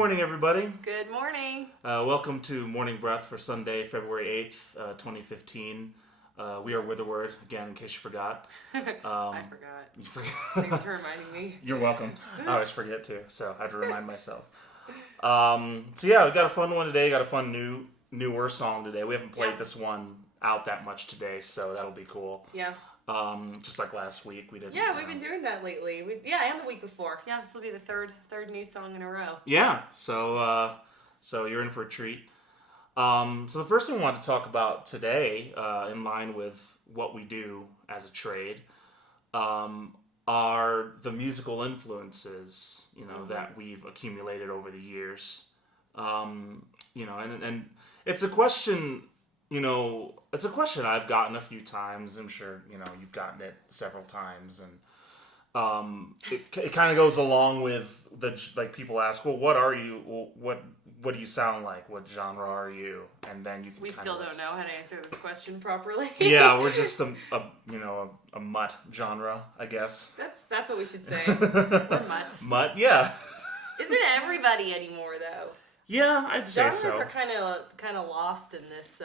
morning, everybody. Good morning. Welcome to Morning Breath for Sunday, February 8th, 2015. We are Witherword, again, in case you forgot. I forgot. You forgot. Thanks for reminding me. You're welcome. I always forget, too, so I had to remind myself. So yeah, we got a fun one today. Got a fun newer song today. We haven't played this one out that much today, so that'll be cool. Yeah. Just like last week, we did. Yeah, we've been doing that lately. And the week before. Yeah, this will be the third new song in a row. Yeah, so you're in for a treat. So the first thing we want to talk about today, in line with what we do as a trade, are the musical influences, that we've accumulated over the years. And it's a question. It's a question I've gotten a few times. I'm sure, you've gotten it several times. And it kind of goes along with people ask, well, what are you? Well, what do you sound like? What genre are you? And then you can We still don't know how to answer this question properly. Yeah, we're just a mutt genre, I guess. That's what we should say. We're mutts. Mutt, yeah. Isn't everybody anymore, though? Yeah, I'd say so. Genres are kind of lost in this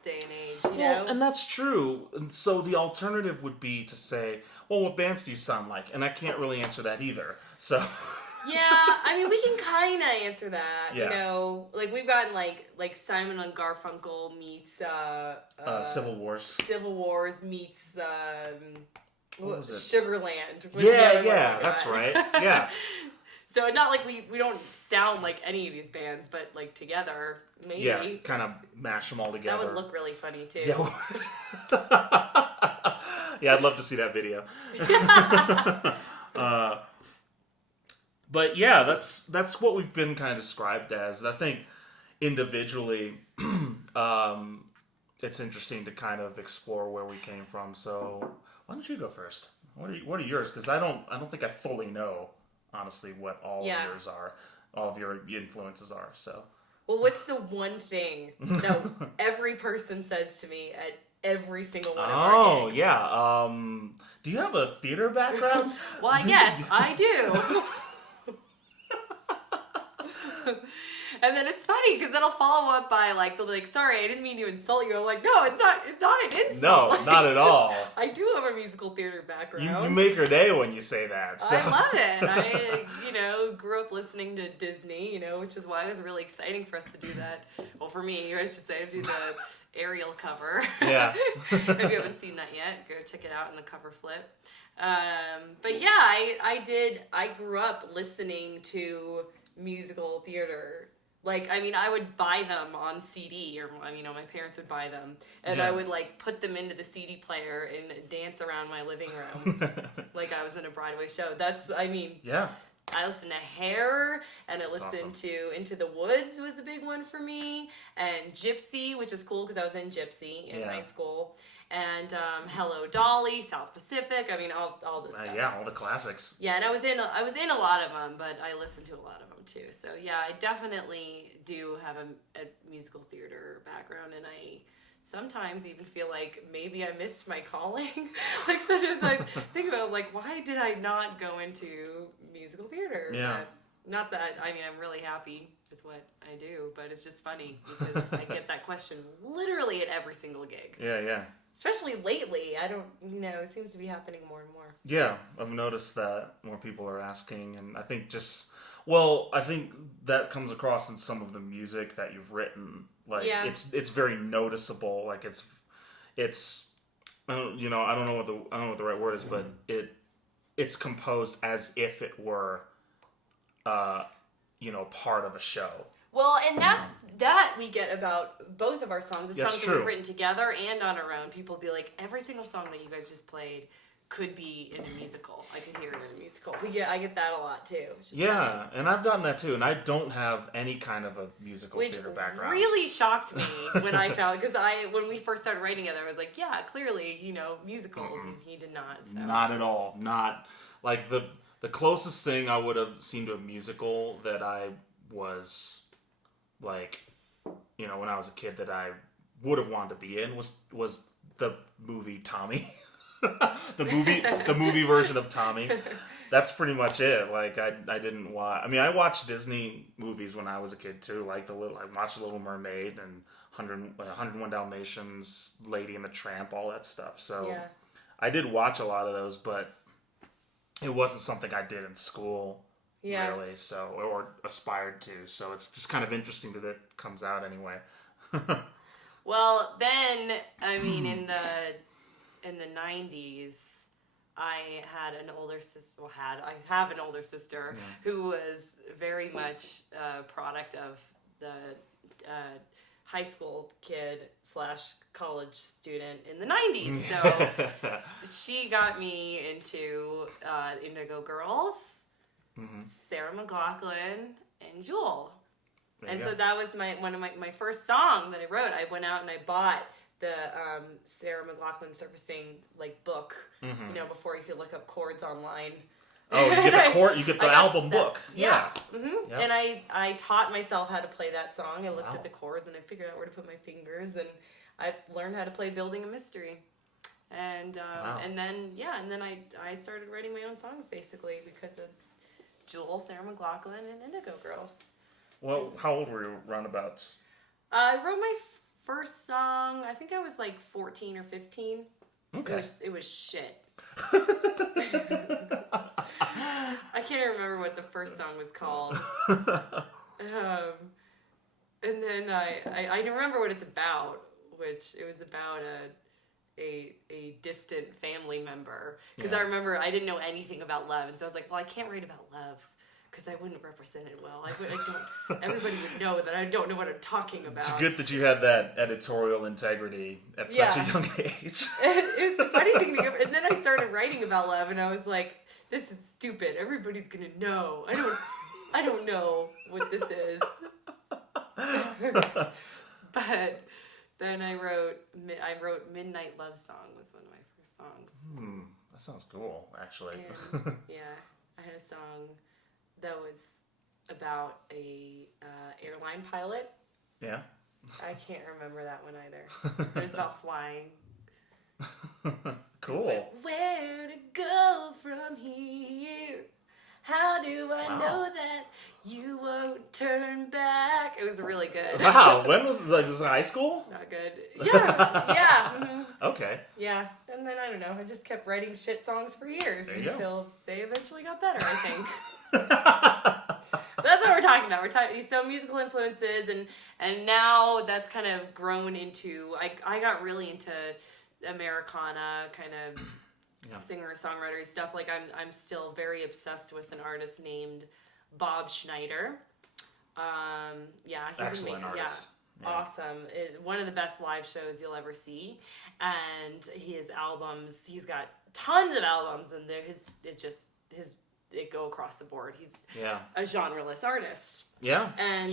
day and age, you Well, know? and that's true. And so the alternative would be to say, well, what bands do you sound like? And I can't really answer that either. So Yeah, I mean, we can kind of answer that, Yeah. Like, we've gotten, like Simon and Garfunkel meets, Civil Wars. Civil Wars meets, What was it? Sugarland. Was the other one we got. That's right. Yeah. So not like we don't sound like any of these bands, but like together, maybe. Yeah, kind of mash them all together. That would look really funny too. Yeah, yeah, I'd love to see that video. But yeah, that's what we've been kind of described as. And I think individually, it's interesting to kind of explore where we came from. So why don't you go first? What are yours? Because I don't think I fully know, honestly, what all of yours are, all of your influences are. So. Well, what's the one thing that every person says to me at every single one of our gigs? Yeah. Do you have a theater background? Well, yes, I do. And then it's funny because then I'll follow up by they'll be like, "Sorry, I didn't mean to insult you." I'm like, "No, it's not an insult." No, not at all. I do have a musical theater background. You make her day when you say that. So. I love it. I grew up listening to Disney, which is why it was really exciting for us to do that. Well, for me, I should say, do the Ariel cover. Yeah. If you haven't seen that yet, go check it out in the cover flip. But yeah, I grew up listening to musical theater. I would buy them on CD, or, my parents would buy them, and I would, put them into the CD player and dance around my living room like I was in a Broadway show. Yeah. I listened to Hair, and I listened to Into the Woods was a big one for me, and Gypsy, which is cool because I was in Gypsy in high school, and Hello Dolly, South Pacific, all this stuff. Yeah, all the classics. Yeah, and I was in a lot of them, but I listened to a lot of them too. So yeah, I definitely do have a musical theater background, and I sometimes even feel like maybe I missed my calling. Sometimes I think about why did I not go into musical theater? Yeah. Not that, I'm really happy with what I do, but it's just funny because I get that question literally at every single gig. Yeah. Especially lately. I don't, it seems to be happening more and more. Yeah, I've noticed that more people are asking, and I think I think that comes across in some of the music that you've written. It's very noticeable. It's I don't know what the right word is, but it's composed as if it were part of a show. Well, and that we get about both of our songs. The songs that we've written together and on our own. People be like, every single song that you guys just played could be in a musical. I could hear it in a musical. I get that a lot too. Yeah, and I've gotten that too. And I don't have any kind of a musical theater background. Which really shocked me when I found, because when we first started writing together, I was like, yeah, clearly, musicals, and he did not. So. Not at all. Not the closest thing I would have seen to a musical that I was when I was a kid that I would have wanted to be in was the movie Tommy. the movie version of Tommy. That's pretty much it. Like I didn't watch. I mean, I watched Disney movies when I was a kid too. Like I watched The Little Mermaid and 101 Dalmatians, Lady and the Tramp, all that stuff. So Yeah. I did watch a lot of those, but it wasn't something I did in school. Yeah. Really, so or aspired to. So it's just kind of interesting that it comes out anyway. Well, then I mean, in the 90s, I had an older sister. Well, I have an older sister who was very much a product of the high school kid / college student in the 90s. So she got me into Indigo Girls, Sarah McLachlan, and Jewel. And so that was one of my first song that I wrote. I went out and I bought the Sarah McLachlan surfacing book, before you could look up chords online. Oh, you get the chord, you get the album book. Yeah. Mm-hmm. Yep. And I taught myself how to play that song. I looked at the chords and I figured out where to put my fingers, and I learned how to play Building a Mystery. And and then I started writing my own songs basically because of Jewel, Sarah McLachlan, and Indigo Girls. Well, how old were you roundabouts? I wrote my first song, I think I was 14 or 15. Okay. It was shit. I can't remember what the first song was called. And then I remember what it's about, which it was about a distant family member. Because I remember I didn't know anything about love, and so I was like, well, I can't write about love because I wouldn't represent it well. Everybody would know that I don't know what I'm talking about. It's good that you had that editorial integrity at such a young age. It was a funny thing to get, and then I started writing about love, and I was like, this is stupid. Everybody's gonna know. I don't know what this is. But then I wrote Midnight Love Song was one of my first songs. That sounds cool, actually. And, I had a song that was about a airline pilot. Yeah. I can't remember that one either. It was about flying. Cool. Where to go from here? How do I know that you won't turn back? It was really good. Wow. When was this high school? Not good. Yeah. Mm-hmm. Okay. Yeah. And then I don't know. I just kept writing shit songs for years until they eventually got better, I think. That's what we're talking about. We're talking musical influences, and now that's kind of grown into. I got really into Americana kind of singer-songwriter stuff. Like I'm still very obsessed with an artist named Bob Schneider. He's excellent amazing. artist. Yeah. Awesome. One of the best live shows you'll ever see. And his albums, he's got tons of albums, and they go across the board. He's a genreless artist. Yeah. And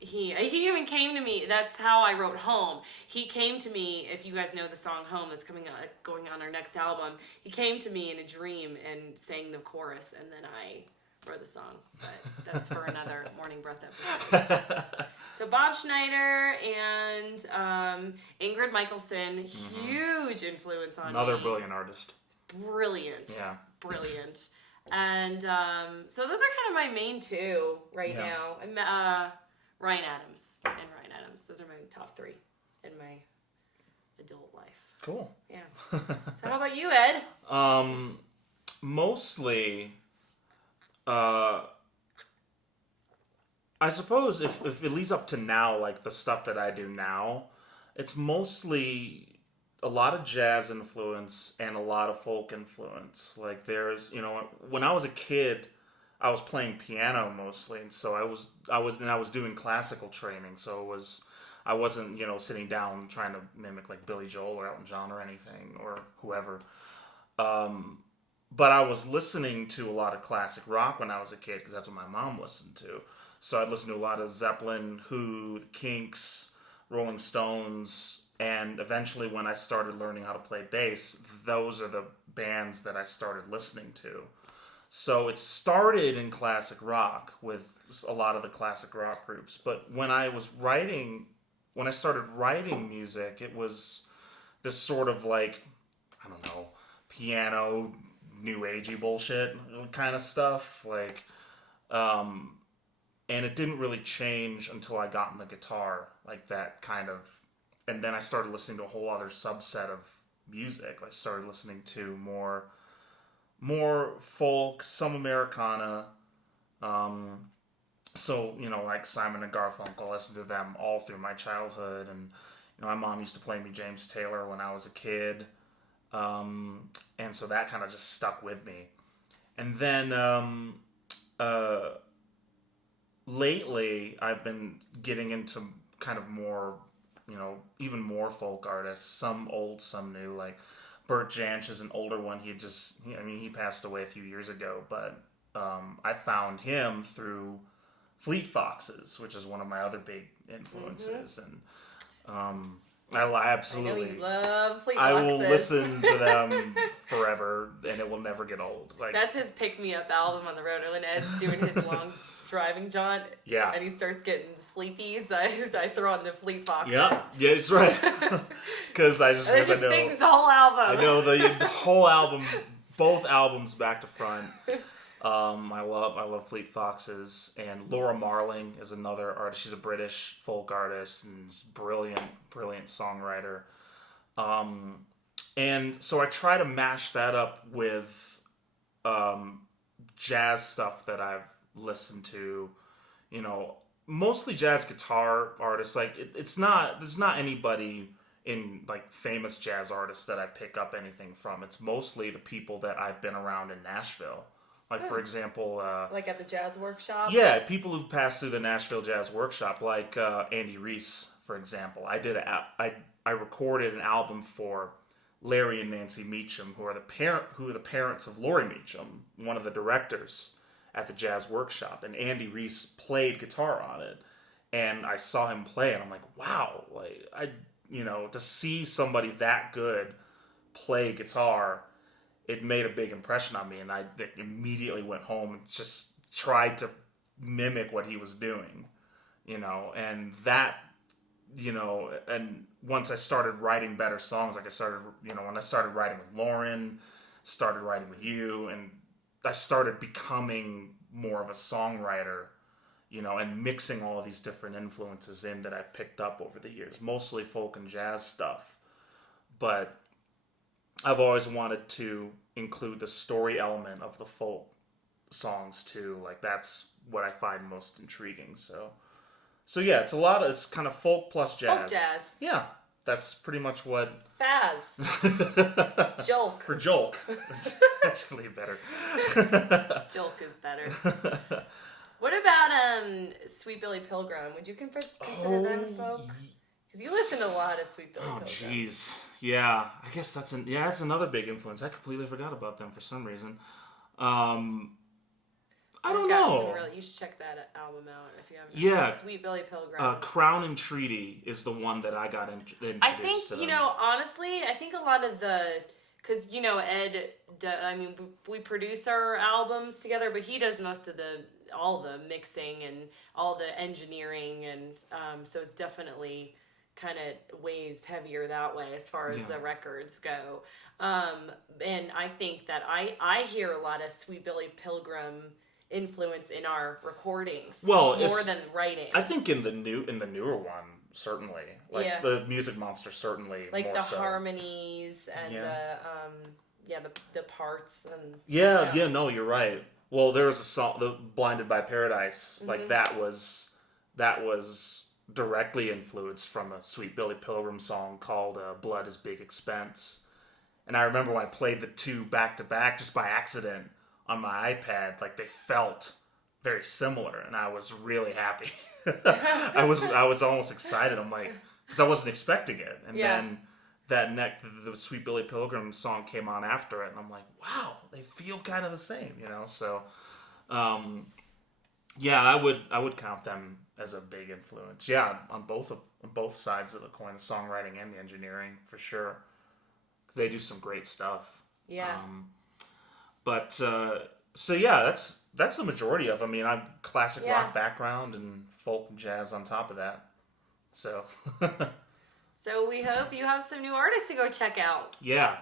he even came to me. That's how I wrote Home. He came to me, if you guys know the song Home that's going on our next album, he came to me in a dream and sang the chorus, and then I wrote the song. But that's for another Morning Breath episode. So Bob Schneider and Ingrid Michaelson, huge influence on me. Another brilliant artist. Brilliant. Yeah. Brilliant. And so those are kind of my main two right now. And, Ryan Adams. Those are my top three in my adult life. Cool. Yeah. So how about you, Ed? Mostly, I suppose if it leads up to now, like the stuff that I do now, it's mostly a lot of jazz influence and a lot of folk influence. Like there's, when I was a kid, I was playing piano mostly, and so I was doing classical training. So I wasn't, sitting down trying to mimic like Billy Joel or Elton John or anything or whoever. But I was listening to a lot of classic rock when I was a kid because that's what my mom listened to. So I'd listen to a lot of Zeppelin, Who, the Kinks, Rolling Stones. And eventually when I started learning how to play bass, those are the bands that I started listening to. So it started in classic rock with a lot of the classic rock groups. But when I started writing music, it was this sort of like, I don't know, piano, new agey bullshit kind of stuff. Like, and it didn't really change until I got in the guitar, like that kind of. And then I started listening to a whole other subset of music. I started listening to more folk, some Americana. So, like Simon and Garfunkel, I listened to them all through my childhood. And, my mom used to play me James Taylor when I was a kid. And so that kind of just stuck with me. And then lately, I've been getting into kind of more, even more folk artists. Some old, some new. Like Bert Jansch is an older one. He passed away a few years ago. But I found him through Fleet Foxes, which is one of my other big influences. And I absolutely, I know you love Fleet Foxes. I will listen to them forever, and it will never get old. Like, that's his pick-me-up album on the road when Ed's doing his long driving jaunt. Yeah. And he starts getting sleepy, so I throw on the Fleet Foxes. Yeah, that's right. Because I know sings the whole album. I know the whole album, both albums back to front. I love Fleet Foxes, and Laura Marling is another artist. She's a British folk artist and brilliant songwriter. And so I try to mash that up with jazz stuff that I've listened to. Mostly jazz guitar artists. Like there's not anybody in like famous jazz artists that I pick up anything from. It's mostly the people that I've been around in Nashville. Like, for example... like at the Jazz Workshop? Yeah, people who've passed through the Nashville Jazz Workshop, like Andy Reese, for example. I recorded an album for Larry and Nancy Meacham, who are the parents of Laurie Meacham, one of the directors at the Jazz Workshop. And Andy Reese played guitar on it. And I saw him play, and I'm like, wow. Like, to see somebody that good play guitar... It made a big impression on me, and I immediately went home and just tried to mimic what he was doing, and that, and once I started writing better songs, like when I started writing with Lauren, started writing with you, and I started becoming more of a songwriter, and mixing all of these different influences in that I've picked up over the years, mostly folk and jazz stuff, but I've always wanted to include the story element of the folk songs too. Like that's what I find most intriguing. So yeah, it's kind of folk plus jazz. Folk jazz. Yeah, that's pretty much what. Faz. Jolk. For Jolk, that's actually better. Jolk is better. What about Sweet Billy Pilgrim? Would you consider them folk? Because you listen to a lot of Sweet Billy Pilgrim. Oh, jeez. Yeah, I guess that's another big influence. I completely forgot about them for some reason. I don't know. You should check that album out if you haven't. Yeah. Sweet Billy Pilgrim. Crown and Treaty is the one that I got introduced I think, to them. honestly, I think a lot of because, Ed, we produce our albums together, but he does most of all the mixing and all the engineering, and so it's definitely kind of weighs heavier that way as far as the records go. And I think that I hear a lot of Sweet Billy Pilgrim influence in our recordings, more than writing. I think in the newer one, certainly, like the Music Monster, certainly, like more the so. Harmonies and the parts and no, you're right. Well, there was a song, the Blinded by Paradise, like that was directly influenced from a Sweet Billy Pilgrim song called Blood is Big Expense. And I remember when I played the two back to back just by accident on my iPad, like they felt very similar, and I was really happy. I was almost excited. I'm like, because I wasn't expecting it, and then the Sweet Billy Pilgrim song came on after it, and I'm like, wow, they feel kind of the same, So, I would count them as a big influence. Yeah, on both sides of the coin, the songwriting and the engineering, for sure. They do some great stuff. Yeah. That's the majority of them. I mean, I'm classic rock background and folk and jazz on top of that. So. So we hope you have some new artists to go check out. Yeah.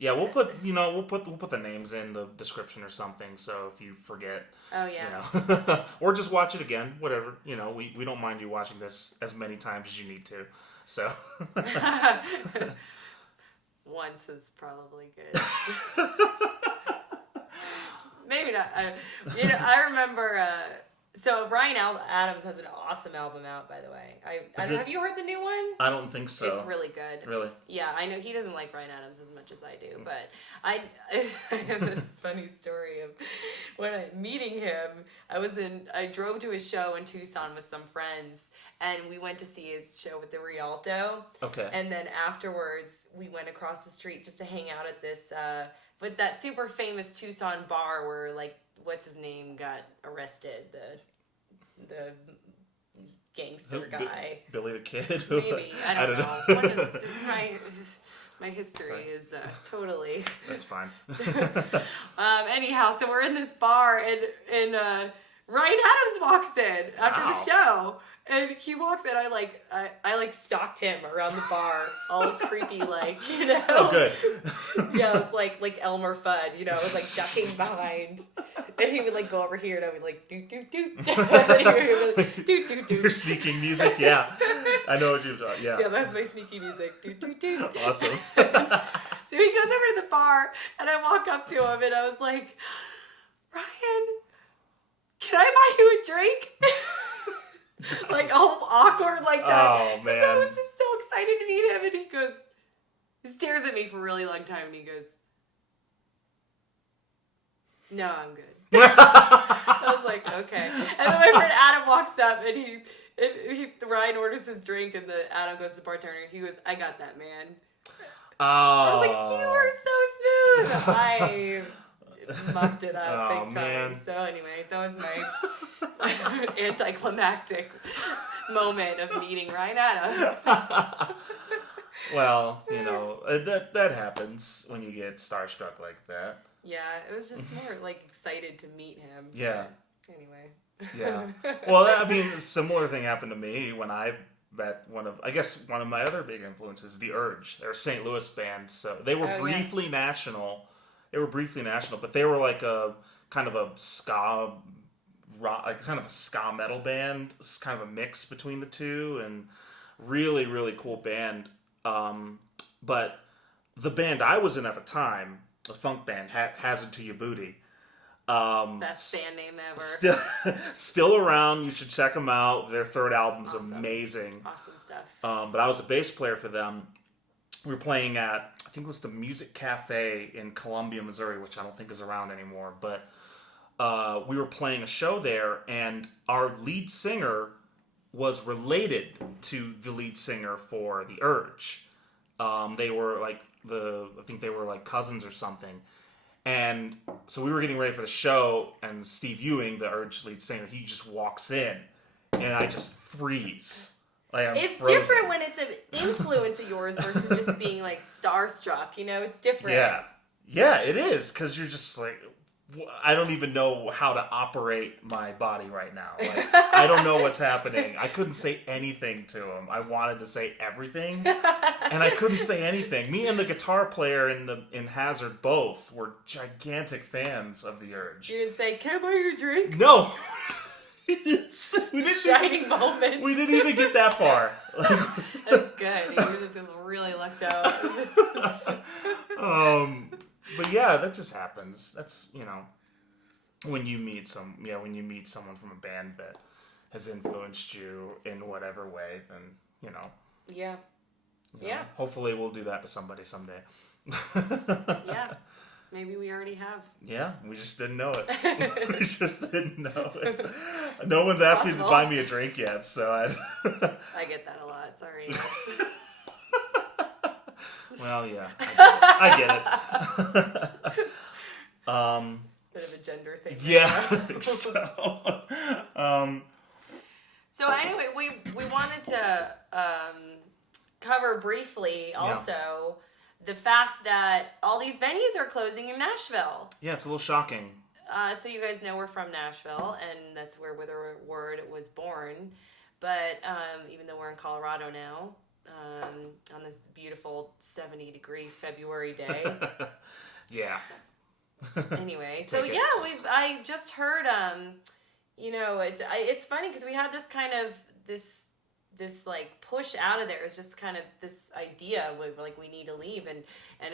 Yeah, we'll put the names in the description or something. So if you forget, Oh yeah. or just watch it again, whatever. We don't mind you watching this as many times as you need to. So Once is probably good. Maybe not. I remember. So Ryan Adams has an awesome album out, by the way. Have you heard the new one? I don't think so. It's really good. Really? Yeah, I know he doesn't like Ryan Adams as much as I do, but I have this funny story of when meeting him. I drove to his show in Tucson with some friends, and we went to see his show with the Rialto. Okay. And then afterwards, we went across the street just to hang out at this, with that super famous Tucson bar where, like, what's his name got arrested, the gangster guy. Billy the Kid? Maybe. I don't know. My history is totally... That's fine. Anyhow, so we're in this bar, and Ryan Adams walks in after the show. And he walks in, I stalked him around the bar, all creepy, Oh, good. Yeah, it was like Elmer Fudd, it was ducking behind. And he would go over here, and I would doot, doot, doot. And he would doot, doot, doot. Your sneaking music, yeah. I know what you're talking about, yeah. Yeah, that's my sneaky music, doot, doot, doot. Awesome. So he goes over to the bar, and I walk up to him, and I was like, Ryan, can I buy you a drink? All awkward like that. Oh, man. So I was just so excited to meet him, and he stares at me for a really long time, and he goes, no, I'm good. I was like, okay. And then my friend Adam walks up, and Ryan orders his drink, and Adam goes to the bartender, and he goes, I got that, man. Oh. I was like, you are so smooth. I muffed it up big time. Man. So anyway, that was my anticlimactic moment of meeting Ryan Adams. Well, that happens when you get starstruck like that. Yeah, it was just more excited to meet him. Yeah. But anyway. Yeah. Well, a similar thing happened to me when I met one of my other big influences, The Urge. They're a St. Louis band, so they were briefly national. They were briefly national, but they were a kind of a ska rock, kind of a ska metal band. It's kind of a mix between the two, and really, really cool band. But the band I was in at the time, the funk band, Hazard to Your Booty. Best band name ever. Still around. You should check them out. Their third album's awesome. Amazing. Awesome stuff. But I was a bass player for them. We were playing at, I think it was the Music Cafe in Columbia, Missouri, which I don't think is around anymore. But we were playing a show there, and our lead singer was related to the lead singer for The Urge. They were I think they were cousins or something. And so we were getting ready for the show, and Steve Ewing, the Urge lead singer, he just walks in, and I just freeze. It's frozen. different when it's an influence of yours versus just being starstruck. It's different. Yeah, it is, because you're just I don't even know how to operate my body right now. I don't know what's happening. I couldn't say anything to him. I wanted to say everything, and I couldn't say anything. Me and the guitar player in Hazard both were gigantic fans of The Urge. You didn't say, "Can I buy you a drink?" No. we didn't Shining moment. We didn't even get that far. That's good. You really lucked out. But yeah, that just happens. That's, when you meet someone from a band that has influenced you in whatever way, then, Yeah. Yeah. Hopefully we'll do that to somebody someday. Yeah. Maybe we already have. Yeah, we just didn't know it. We just didn't know it. No one's asked me to buy me a drink yet, so I get that a lot. Sorry. Well, yeah, I get it. Bit of a gender thing. Yeah, I think so. So anyway, we wanted to cover briefly also the fact that all these venues are closing in Nashville. Yeah, it's a little shocking. So you guys know we're from Nashville, and that's where the word was born. But even though we're in Colorado now, on this beautiful 70-degree February day. Yeah. Anyway, so Take it. yeah, I just heard, it's funny because we had this kind of, this like push out of there is just kind of this idea of like we need to leave, and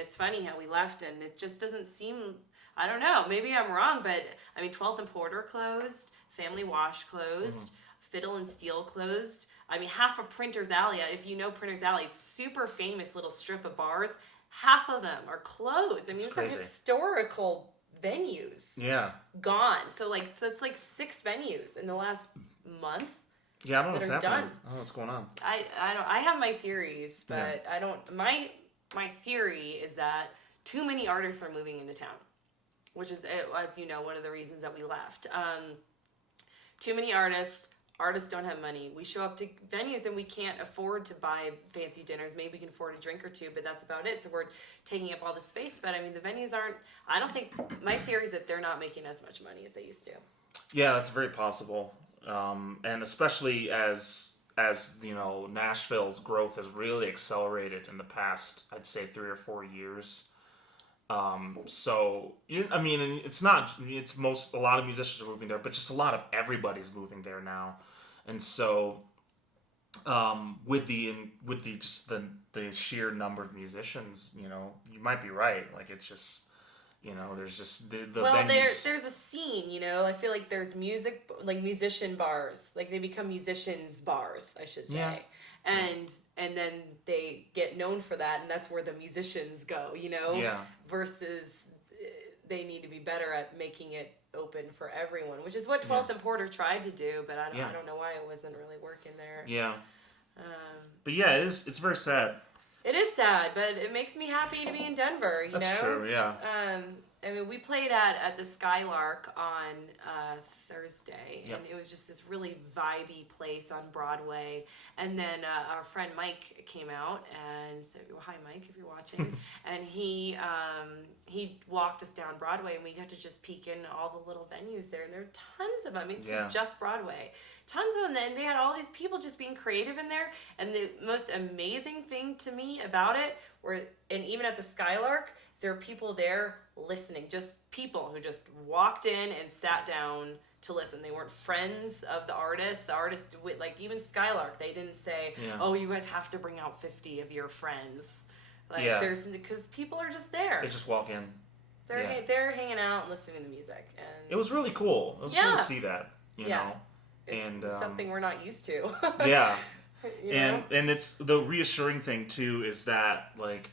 it's funny how we left, and it just doesn't seem, I don't know, maybe I'm wrong, but I mean 12th and Porter closed, Family Wash closed, Fiddle and Steel closed. I mean, half of Printer's Alley, if you know Printer's Alley, it's super famous little strip of bars. Half of them are closed. I mean, it's like historical venues. Yeah. Gone. So it's like 6 venues in the last month. Yeah, I don't know what's happening. Done. I don't know what's going on. I have my theories, but I don't. My theory is that too many artists are moving into town, which is, as you know, one of the reasons that we left. Too many artists. Artists don't have money. We show up to venues and we can't afford to buy fancy dinners. Maybe we can afford a drink or two, but that's about it. So we're taking up all the space. But I mean, the venues aren't. I don't think. My theory is that they're not making as much money as they used to. Yeah, that's very possible. And especially as you know, Nashville's growth has really accelerated in the past, I'd say 3 or 4 years. So I mean, and it's not. It's a lot of musicians are moving there, but just a lot of everybody's moving there now, and so with the sheer number of musicians, you know, you might be right. Like it's just. You know, there's just the venues. There's a scene, you know. I feel like there's music, like musician bars. Like they become musicians bars, I should say. Yeah. And then they get known for that, and that's where the musicians go, you know? Yeah. Versus they need to be better at making it open for everyone, which is what 12th and Porter tried to do, but I don't know why it wasn't really working there. Yeah. But yeah, it's very sad. It is sad, but it makes me happy to be in Denver, you know? That's true, yeah. I mean, we played at the Skylark on Thursday, and it was just this really vibey place on Broadway. And then our friend Mike came out and said, well, hi, Mike, if you're watching. And he walked us down Broadway, and we got to just peek in all the little venues there. And there are tons of them. I mean, this is just Broadway. Tons of them. And they had all these people just being creative in there. And the most amazing thing to me about it, and even at the Skylark, is there were people there listening. Just people who just walked in and sat down to listen. They weren't friends of the artist. The artist, like even Skylark, they didn't say, oh, you guys have to bring out 50 of your friends. Like because people are just there. They just walk in. They're hanging out and listening to music. And it was really cool. It was cool to see that, you know. It's something we're not used to. Yeah. You know? And it's the reassuring thing too is that like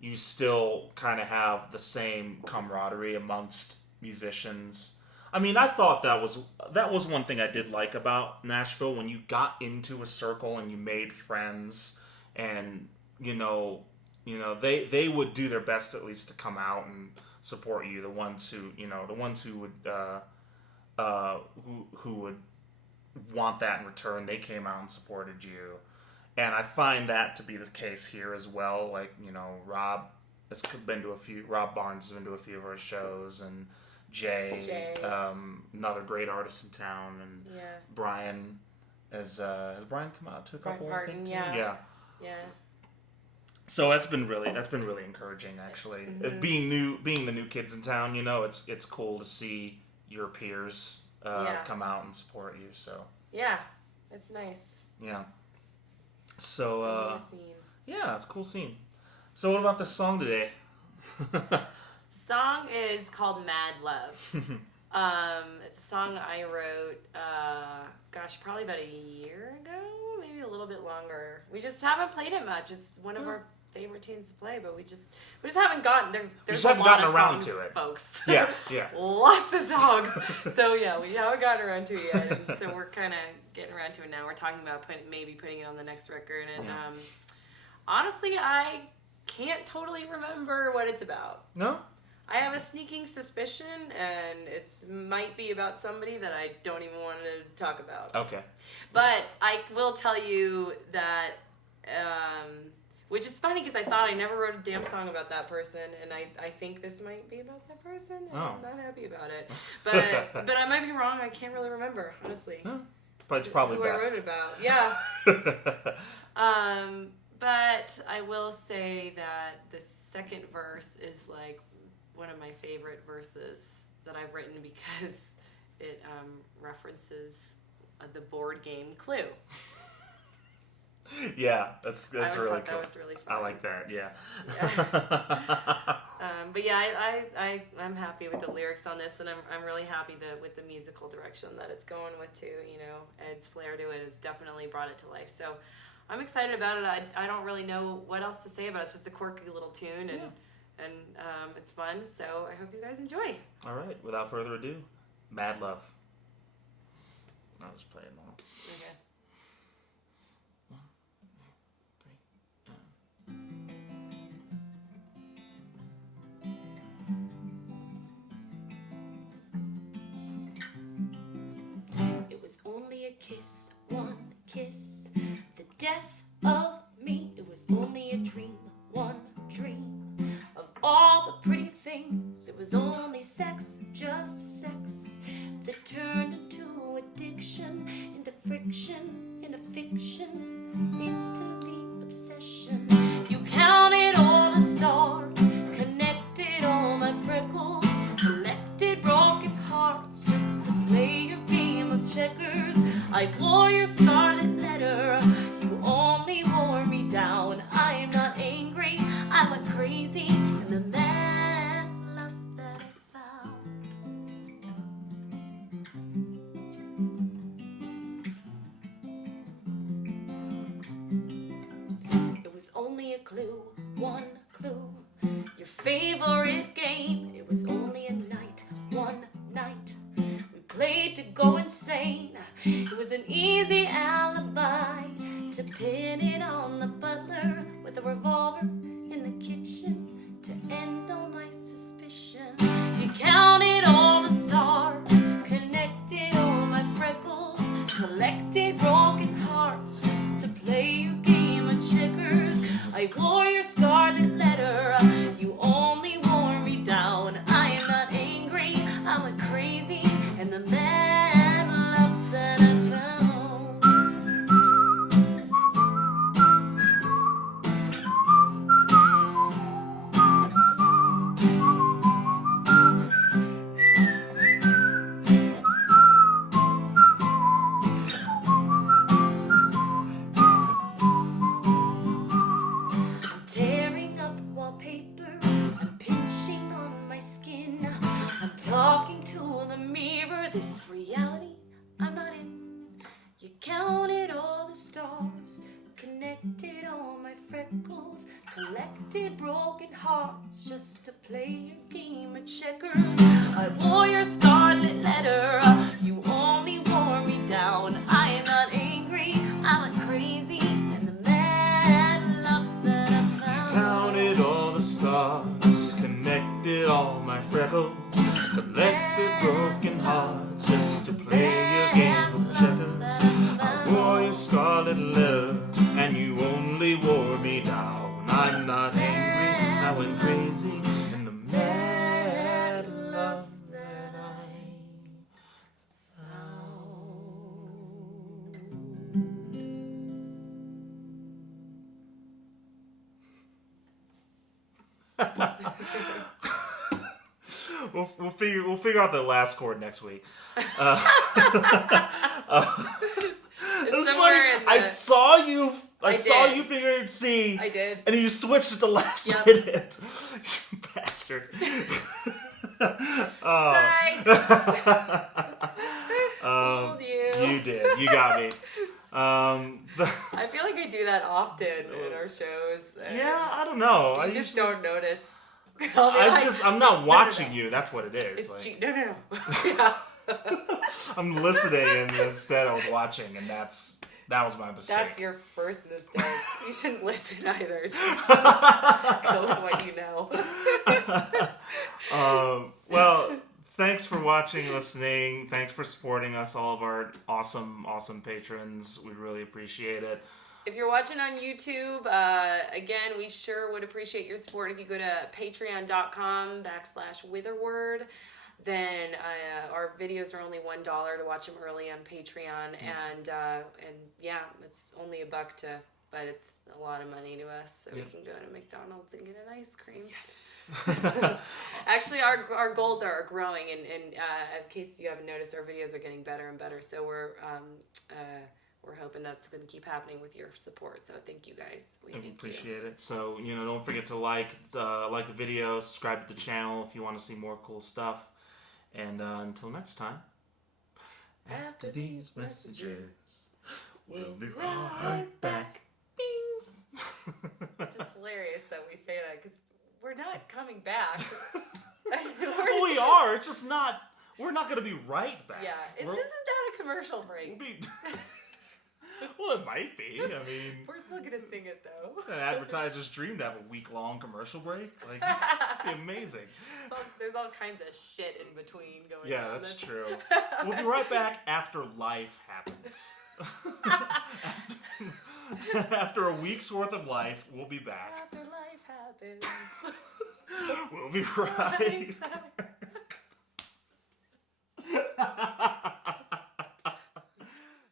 you still kind of have the same camaraderie amongst musicians. I mean, I thought that was one thing I did like about Nashville, when you got into a circle and you made friends, and you know they would do their best at least to come out and support you. The ones who would want that in return, they came out and supported you. And I find that to be the case here as well. Like, you know, Rob Barnes has been to a few of our shows, and Jay. Another great artist in town, and Brian has Brian come out to a couple of things too? Yeah. So that's been really encouraging, actually. Mm-hmm. Being the new kids in town, you know, it's cool to see your peers come out and support you. So it's nice. Yeah. So it's a cool scene. So what about this song today? The song is called Mad Love. It's a song I wrote, probably about a year ago, maybe a little bit longer. We just haven't played it much. It's one of our favorite tunes to play, but we just haven't gotten there. There's a lot of around songs, to it, folks. Yeah. Lots of songs. So we haven't gotten around to it yet. And so we're kind of getting around to it now. We're talking about maybe putting it on the next record, and honestly, I can't totally remember what it's about. No? I have a sneaking suspicion, and it might be about somebody that I don't even want to talk about. Okay. But I will tell you that, which is funny because I thought I never wrote a damn song about that person, and I think this might be about that person, and I'm not happy about it. But I might be wrong. I can't really remember, honestly. But it's probably who best. I wrote it about. Yeah. But I will say that the second verse is like one of my favorite verses that I've written because it references the board game Clue. Yeah, that's really cool. That was really fun. I like that. Yeah. But yeah, I'm happy with the lyrics on this, and I'm really happy with the musical direction that it's going with too. You know, Ed's flair to it has definitely brought it to life. So I'm excited about it. I don't really know what else to say about it. It's just a quirky little tune, and it's fun. So I hope you guys enjoy. All right. Without further ado, Mad Love. I'll just play it now. Okay. It was only a kiss, one kiss, the death of me. It was only a dream, one dream of all the pretty things. It was only sex, just sex, that turned into addiction, into friction, into fiction, into the obsession. You counted all the stars, connected all my freckles, collected broken hearts just to play your game of checkers. I wore your scarlet letter, you only wore me down. I'm not angry, I went crazy in the mad love that I found. It was only a clue, one clue, your favorite game. It was only a night, one night, we played to go insane. It was an easy alibi to pin it on the butler with a revolver in the kitchen to end all my suspicion. You counted all the stars, connected all my freckles, collected broken hearts just to play your game of checkers. I wore your scarlet letter, you only wore me down. I am not angry, I went crazy, and the mad love that I found. I'm tearing up wallpaper, I'm pinching on my skin, I'm talking to the mirror, this reality I'm not in. You counted all the stars, connected all my freckles, collected broken hearts just to play your game of checkers. I wore your scarlet letter, you only wore me down. I am not angry, I went crazy, and the mad love that I found. Counted all the stars, connected all my freckles, collected broken hearts just to play your game of checkers. I wore your scarlet letter, and you only wore me down. I'm not angry, I went crazy in the mad love that I We'll figure out the last chord next week. It was funny. I saw you figure C. I did. And you switched at the last Yep. minute. You bastard. Fooled you. You did. You got me. I feel like I do that often in our shows. Yeah, I don't know. You just don't notice. I'm not watching you. That's what it is. It's no. Yeah. I'm listening, and instead I was watching, and that was my mistake. That's your first mistake. You shouldn't listen either. Just go with what you know. Well, thanks for watching, listening. Thanks for supporting us, all of our awesome patrons. We really appreciate it. If you're watching on YouTube, again, we sure would appreciate your support if you go to patreon.com/witherword. Then our videos are only $1 to watch them early on Patreon, and yeah, it's only $1 to but it's a lot of money to us, so Yep. we can go to McDonald's and get an ice cream. Yes. Actually, our goals are growing, and in case you haven't noticed, our videos are getting better and better. So we're hoping that's going to keep happening with your support. So thank you guys. We appreciate it. So don't forget to like the video, subscribe to the channel if you want to see more cool stuff. And until next time. After these messages, we'll be right back. It's just hilarious that we say that because we're not coming back. Well, we are. It's just not. We're not going to be right back. Yeah. This is not a commercial break. We'll be. Well, it might be. I mean, we're still gonna sing it though. It's an advertiser's dream to have a week-long commercial break. Like, it'd be amazing. There's all kinds of shit in between going on. Yeah, that's true. We'll be right back after life happens. After a week's worth of life, we'll be back. After life happens. We'll be right.